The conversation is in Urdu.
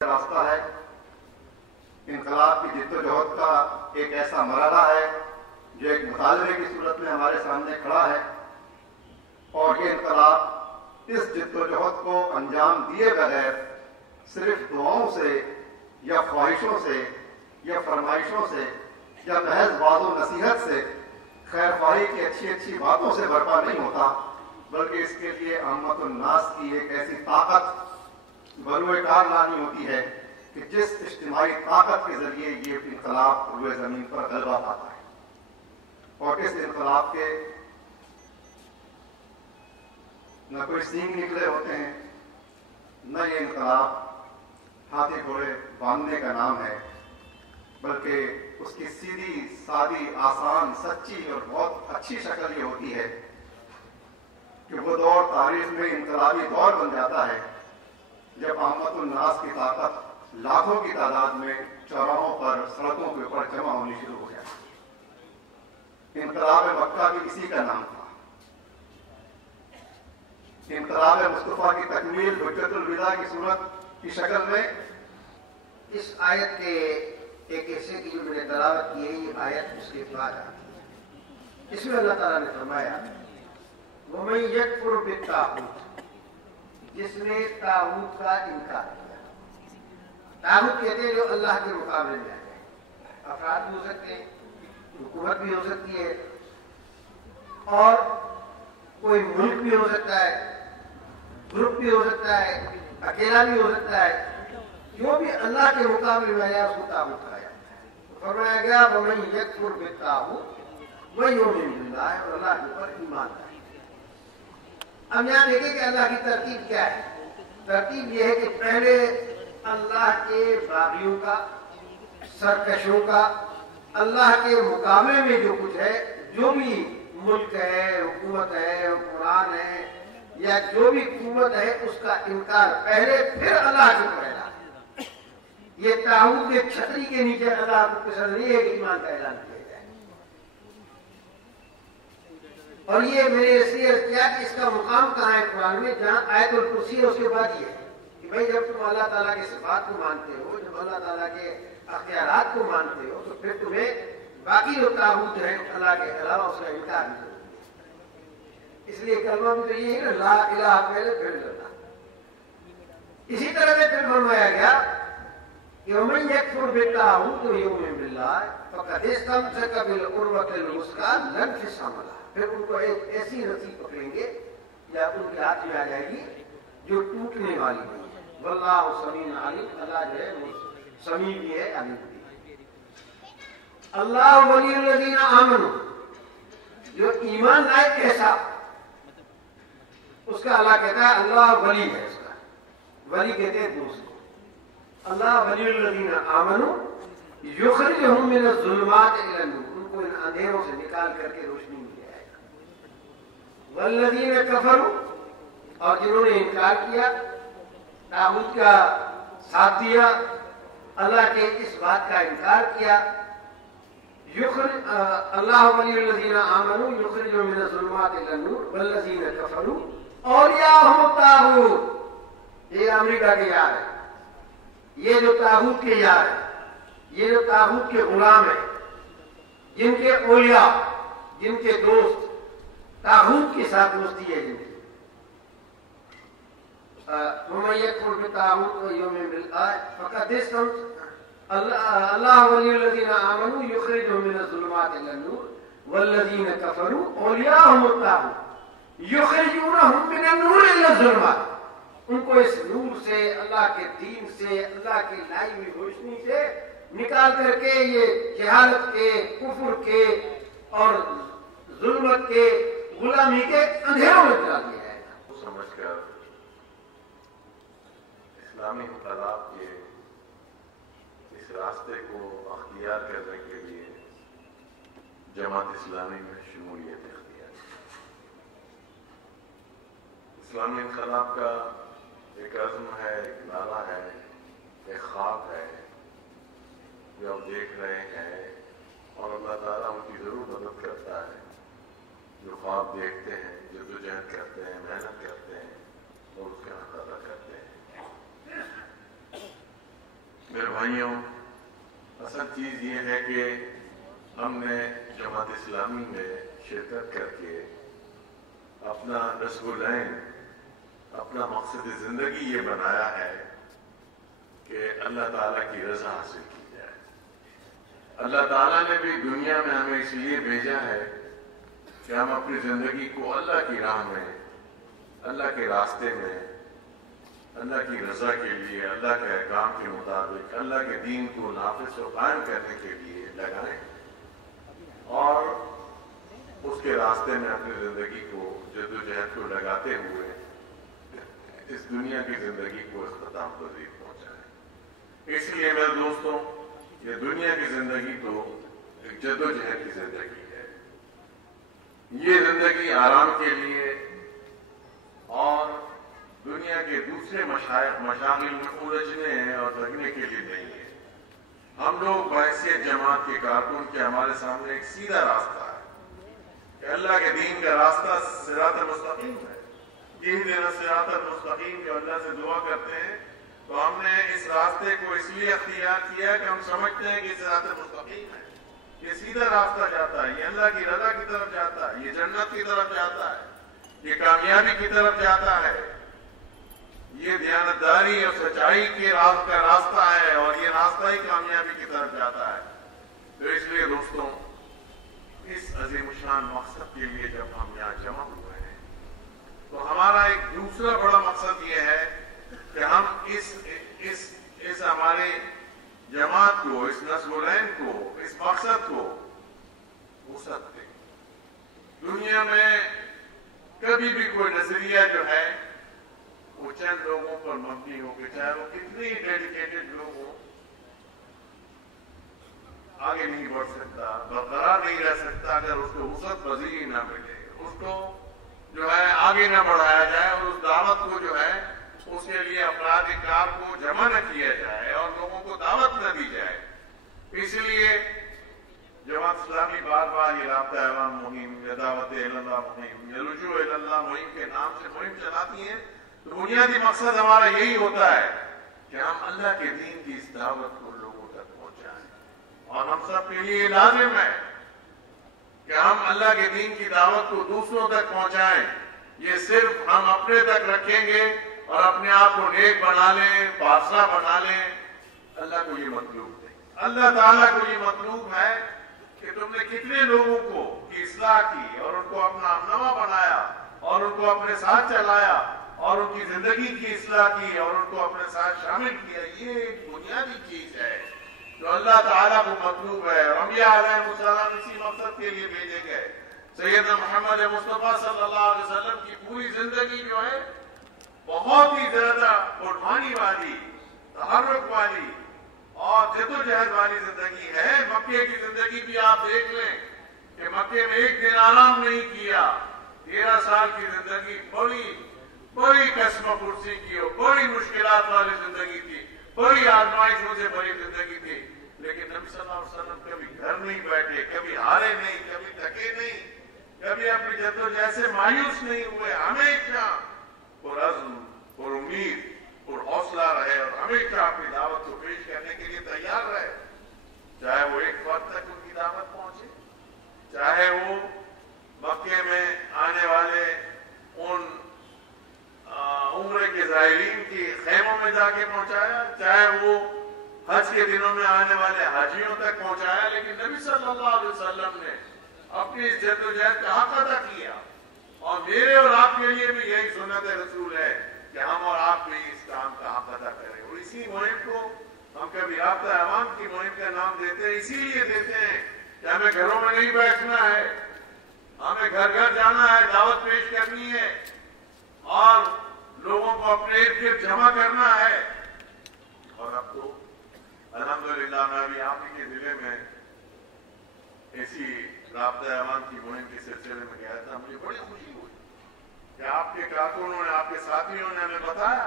راستہ ہے، انقلاب کی جدوجہد کا ایک ایسا مرحلہ ہے جو ایک مطالبے کی صورت میں ہمارے سامنے کھڑا ہے، اور یہ انقلاب اس جدوجہد کو انجام دیے بغیر صرف دعاؤں سے یا خواہشوں سے یا فرمائشوں سے یا محض وعظ و نصیحت سے، خیر خواہی کی اچھی اچھی باتوں سے برپا نہیں ہوتا، بلکہ اس کے لیے عامت الناس کی ایک ایسی طاقت بروئے کار لانی ہوتی ہے کہ جس اجتماعی طاقت کے ذریعے یہ انقلاب روئے زمین پر غلبہ پاتا ہے۔ اور اس انقلاب کے نہ کوئی سینگ نکلے ہوتے ہیں، نہ یہ انقلاب ہاتھی گھوڑے باندھنے کا نام ہے، بلکہ اس کی سیدھی سادی آسان سچی اور بہت اچھی شکل یہ ہوتی ہے کہ وہ دور تاریخ میں انقلابی دور بن جاتا ہے جب عامت الناس کی طاقت لاکھوں کی تعداد میں چوراہوں پر سڑکوں کے اوپر جمع ہونی شروع ہو جائے۔ انقلاب مکہ بھی اسی کا نام تھا۔ انقلاب مصطفیٰ کی تکمیل حجت الوداع کی صورت کی شکل میں اس آیت کے ایک حصے کی جو میں نے تلاوت کی ہے، یہ آیت اس کے بعد آتی ہے۔ اس میں اللہ تعالیٰ نے فرمایا وَمَن يَكْفُرْ بِالطَّاغُوتِ، جس نے طاغوت کا انکار کیا۔ طاغوت کہتے ہیں جو اللہ کے مقابلے میں آ جائے، افراد بھی ہو سکتے ہیں، حکومت بھی ہو سکتی ہے، اور کوئی ملک بھی ہو سکتا ہے، گروپ بھی ہو سکتا ہے، اکیلا بھی ہو سکتا ہے، جو بھی اللہ کے مقابلے میں آیا اس کو طاغوت کہا جاتا ہے۔ فرمایا گیا وَمَن يَكْفُرْ بِالطَّاغُوتِ وَيُؤْمِنْ بِاللَّهِ، اور اللہ کے اوپر ایمان لایا۔ اب یہاں دیکھیں کہ اللہ کی ترتیب کیا ہے۔ ترتیب یہ ہے کہ پہلے اللہ کے باغیوں کا، سرکشوں کا، اللہ کے مقابلے میں جو کچھ ہے، جو بھی ملک ہے، حکومت ہے، حکمران ہے، یا جو بھی قوت ہے، اس کا انکار پہلے، پھر اللہ کی پہلا۔ یہ طاغوت کے چھتری کے نیچے اللہ کو پسند نہیں ہے کہ ایمان کا اعلان کیا جائے۔ اور یہ میں نے اس لیے کیا کہ اس کا مقام کہاں ہے قرآن میں، جہاں آیت الکرسی ہے اس کے بعد یہ ہے کہ بھائی جب تم اللہ تعالیٰ کے صفات کو مانتے ہو، جب اللہ تعالیٰ کے اختیارات کو مانتے ہو، تو پھر تمہیں باقی جو طاغوت ہیں اللہ کے علاوہ اس کا انکار نہیں کرتے۔ اس لیے کلمہ میں تو یہ ہے لا الہ پہلے پھر اللہ۔ اسی طرح سے پھر فرمایا گیا کہ وَمَن يَكْفُرْ بِالطَّاغُوتِ وَيُؤْمِنْ بِاللَّهِ فَقَدِ اسْتَمْسَكَ بِالْعُرْوَةِ الْوُثْقَىٰ لَا انفِصَامَ لَهَا۔ پھر ان کو ایک ایسی رسی پکڑیں گے یا ان کے ہاتھ میں آ جائے گی جو ٹوٹنے والی نہیں ہے۔ واللہ سمیع علیم، اللہ جو ہے سمیع بھی ہے، علیم بھی ہے۔ اللہ ولی الذین آمنوا، جو ایمان لائے کیسا، اس کا اللہ کہتا ہے اللہ ولی ہے، اس کا ولی کہتے ہیں دوست کو۔ اللہ ولی الذین آمنوا یخرجہم من الظلمات الی النور، ان کو ان اندھیروں سے نکال کر کے روشنی میں لے آئے گا۔ والذین کفروا، اور جنہوں نے انکار کیا، طاغوت کا ساتھ دیا، اللہ کے اس بات کا انکار کیا، اللہ ولی الذین آمنوا یخرجہم من الظلمات الی النور والذین کفروا اولیاءہم الطاغوت، یہ امریکہ کے یار ہے، یہ جو طاغوت کے یار ہے، یہ جو طاغوت کے غلام ہیں، جن کے اولیاء، جن کے دوست طاغوت کے ساتھ دوستی ہے، جن کی وَمَن يَكْفُرْ بِالطَّاغُوتِ وَيُؤْمِنْ بِاللَّهِ فَقَدِ اسْتَمْسَكَ اللہ ولی الذین آمنوا یخرجہم من الظلمات الی النور والذین کفروا اولیاءہم الطاغوت یخرجونہم من النور الی الظلمات، ان کو اس نور سے، اللہ کے دین سے، اللہ کی لائی ہوئی روشنی سے نکال کر کے یہ جہالت کے، کفر کے اور ظلمت کے، غلامی کے اندھیروں میں ڈال دیا جائے گا۔ سمجھ کر اسلامی انقلاب کے اس راستے کو اختیار کرنے کے لیے جماعت اسلامی میں شمولیت اختیار کی۔ اسلامی انقلاب کا ایک عزم ہے، ایک نعرہ ہے، ایک خواب ہے جو آپ دیکھ رہے ہیں، اور اللہ تعالیٰ ان کی ضرور مدد کرتا ہے جو خواب دیکھتے ہیں، جدوجہد کرتے ہیں، محنت کرتے ہیں اور اس کا حق ادا کرتے ہیں۔ میرے بھائیوں، اصل چیز یہ ہے کہ ہم نے جماعت اسلامی میں شرکت کر کے اپنا نصب العین، اپنا مقصد زندگی یہ بنایا ہے کہ اللہ تعالیٰ کی رضا حاصل کی جائے۔ اللہ تعالیٰ نے بھی دنیا میں ہمیں اس لیے بھیجا ہے کہ ہم اپنی زندگی کو اللہ کی راہ میں، اللہ کے راستے میں، اللہ کی رضا کے لیے، اللہ کے احکام کے مطابق اللہ کے دین کو نافذ و قائم کرنے کے لیے لگائیں، اور اس کے راستے میں اپنی زندگی کو، جدوجہد کو لگاتے ہوئے اس دنیا کی زندگی کو اختتام پذیر پہنچائیں۔ اس لیے میرے دوستوں، یہ دنیا کی زندگی تو ایک جدوجہد کی زندگی ہے۔ یہ زندگی آرام کے لیے اور دنیا کے دوسرے مشاغل میں الجھنے اور لگنے کے لیے نہیں ہے۔ ہم لوگ بحیثیت جماعت کے کارکن کے ہمارے سامنے ایک سیدھا راستہ ہے کہ اللہ کے دین کا راستہ صراط مستقیم ہے۔ یہی دینا صراط مستقیم جو اللہ سے دعا کرتے ہیں، تو ہم نے اس راستے کو اس لیے اختیار کیا کہ ہم سمجھتے ہیں کہ صراط مستقیم ہے، یہ سیدھا راستہ جاتا ہے، یہ اللہ کی رضا کی طرف جاتا ہے، یہ جنت کی طرف جاتا ہے، یہ کامیابی کی طرف جاتا ہے، یہ دیانتداری اور سچائی کے راہ کا راستہ ہے، اور یہ راستہ ہی کامیابی کی طرف جاتا ہے۔ تو اس لیے دوستوں، اس عظیم الشان مقصد کے لیے جب ہم یہاں جمع ہوئے ہیں تو ہمارا ایک دوسرا بڑا مقصد یہ ہے کہ ہم اس ہمارے جماعت کو، اس نصب العین کو، اس مقصد کو وسعت دیں۔ دنیا میں کبھی بھی کوئی نظریہ جو ہے وہ چند لوگوں پر مبنی ہو کہ چاہے وہ کتنی ڈیڈیکیٹڈ لوگ ہوں، آگے نہیں بڑھ سکتا، برقرار نہیں رہ سکتا اگر اس کو وسعت پذیری نہ ملے، اس کو جو ہے آگے نہ بڑھایا جائے، اور اس دعوت کو جو ہے اس کے لیے افراد کار کو جمع نہ کیا جائے اور لوگوں کو دعوت نہ دی جائے۔ اس لیے جماعت اسلامی بار بار یہ رابطہ عوام مہم یا دعوت اللہ مہم یا رجوع اللہ مہم کے نام سے مہم چلاتی ہیں۔ تو بنیادی مقصد ہمارا یہی ہوتا ہے کہ ہم اللہ کے دین کی اس دعوت کو لوگوں تک پہنچائیں، اور ہم سب کے لیے لازم ہے کہ ہم اللہ کے دین کی دعوت کو دوسروں تک پہنچائیں۔ یہ صرف ہم اپنے تک رکھیں گے اور اپنے آپ کو نیک بنا لیں، پارسا بنا لیں، اللہ کو یہ مطلوب نہیں۔ اللہ تعالیٰ کو یہ مطلوب ہے کہ تم نے کتنے لوگوں کو کی اصلاح کی اور ان کو اپنا ہمنوا بنایا اور ان کو اپنے ساتھ چلایا اور ان کی زندگی کی اصلاح کی اور ان کو اپنے ساتھ شامل کیا۔ یہ ایک بنیادی چیز ہے جو اللہ تعالیٰ کو مطلوب ہے، اور انبیاء علیہ السلام اسی مقصد کے لیے بھیجے گئے۔ سیدنا محمد مصطفیٰ صلی اللہ علیہ وسلم کی پوری زندگی جو ہے بہت ہی زیادہ قربانی والی، تحرک والی اور جدوجہد والی زندگی ہے۔ مکے کی زندگی بھی آپ دیکھ لیں کہ مکے میں ایک دن آرام نہیں کیا، 13 سال کی زندگی بڑی قسم پرسی کی اور بڑی مشکلات والی زندگی تھی، بڑی آزمائشوں سے بڑی زندگی تھی، لیکن نبی صلی اللہ علیہ وسلم کبھی گھر نہیں بیٹھے، کبھی ہارے نہیں، کبھی تھکے نہیں، کبھی اپنی جدوجہد سے مایوس نہیں ہوئے، ہمیشہ پرعزم، پر امید، پر حوصلہ رہے اور ہمیشہ اپنی دعوت کو پیش کرنے کے لیے تیار رہے، چاہے وہ ایک فرد تک ان کی دعوت پہنچے، چاہے وہ مکے میں آنے والے ان عمرے کے زائرین کی خیموں میں جا کے پہنچایا، چاہے وہ حج کے دنوں میں آنے والے حاجیوں تک پہنچایا، لیکن نبی صلی اللہ علیہ وسلم نے اپنی اس جدوجہد کا حق ادا کیا۔ اور میرے اور آپ کے لیے بھی یہی سنت رسول ہے کہ ہم اور آپ بھی اس کام کا حق ادا کریں، اور اسی مہم کو ہم کبھی رابطہ عوام کی مہم کا نام دیتے ہیں، اسی لیے دیتے ہیں کہ ہمیں گھروں میں نہیں بیٹھنا ہے، ہمیں گھر گھر جانا ہے، دعوت پیش کرنی ہے اور لوگوں کو اپنے ارد گرد جمع کرنا ہے۔ اور اب تو الحمدللہ میں ابھی آپ ہی کے ضلع میں ایسی رابطہ عوام کی مہم کے سلسلے میں گیا تھا، مجھے بڑی خوشی ہوئی کہ آپ کے کارکنوں نے، آپ کے ساتھیوں نے ہمیں بتایا